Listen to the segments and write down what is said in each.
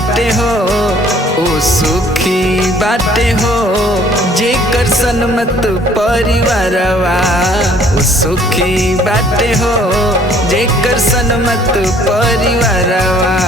बाटे हो ओ सुखी बाटे हो जेकर सन्मत परिवारवा ओ सुखी बाटे हो जेकर सन्मत परिवारवा।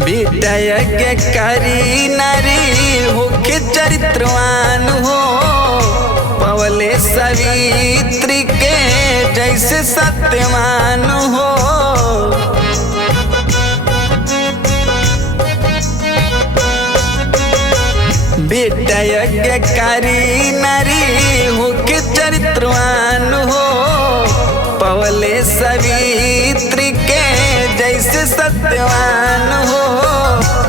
बेटा यज्ञकारी नारी होके चरित्रवान हो पवले सावित्री के जैसे सत्यवान हो। बेटा यज्ञकारी नारी होके चरित्रवान हो पवले सावित्री के जैसे सत्यवान हो।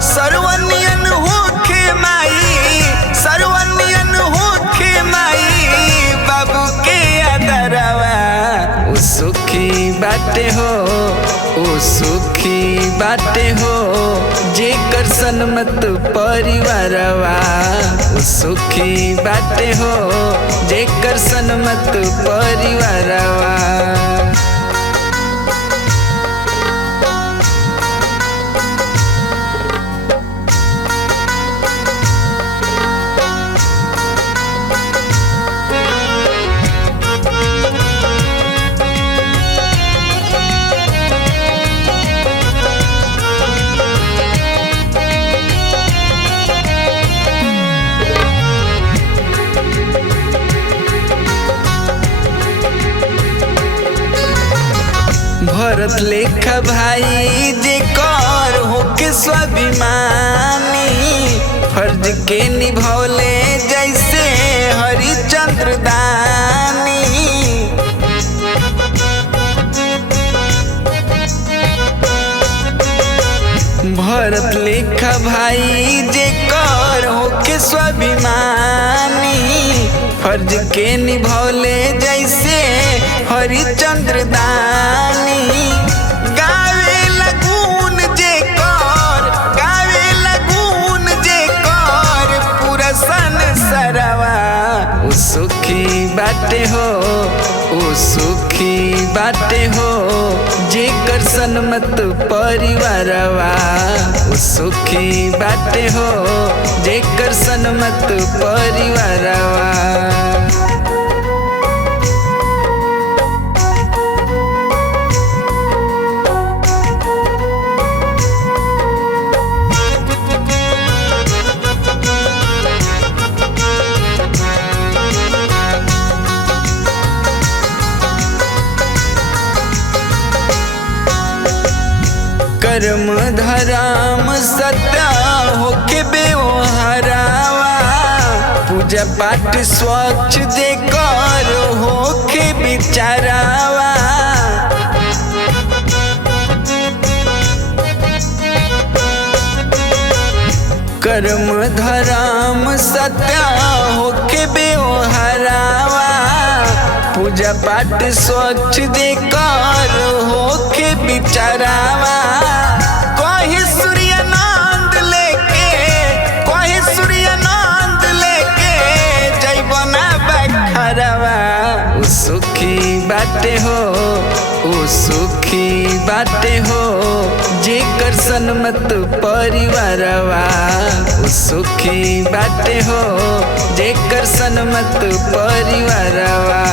सर्वनियन होके माई सर्वनियन होके माई बाबू के आदरवा ओ सुखी बाटे हो ओ सुखी बाटे हो जेकर सन्मत परिवारवा ओ सुखी बाटे हो जेकर सन्मत परिवारवा। भरत लेखा भाई जेकर होके स्वाभिमानी फर्ज के निभौले जैसे हरिचंद्र दानी। भरत लेखा भाई जेकर होके स्वाभिमानी फर्ज के निभौले जैसे हरिचंद्र दानी। गावे लगून जेकर पूरा संसारवा ओ सुखी बाटे हो ओ सुखी बाटे हो जेकर सन्मत परिवारवा ओ सुखी बाटे हो जेकर सन्मत परिवारवा। कर्म धर्म सत्य होके व्यवहारवा पूजा पाठ स्वच्छ जेकर होके विचारवा। कर्म धर्म सत्य होके व्यवहारवा पूजा पाठ स्वच्छ जेकर होके विचारवा। कहीं सूर्यनंद लेके जैबना बखरवा ओ सुखी बाटे हो ओ सुखी बाटे हो जेकर सन्मत परिवारवा ओ सुखी बाटे हो जेकर सन्मत परिवारवा।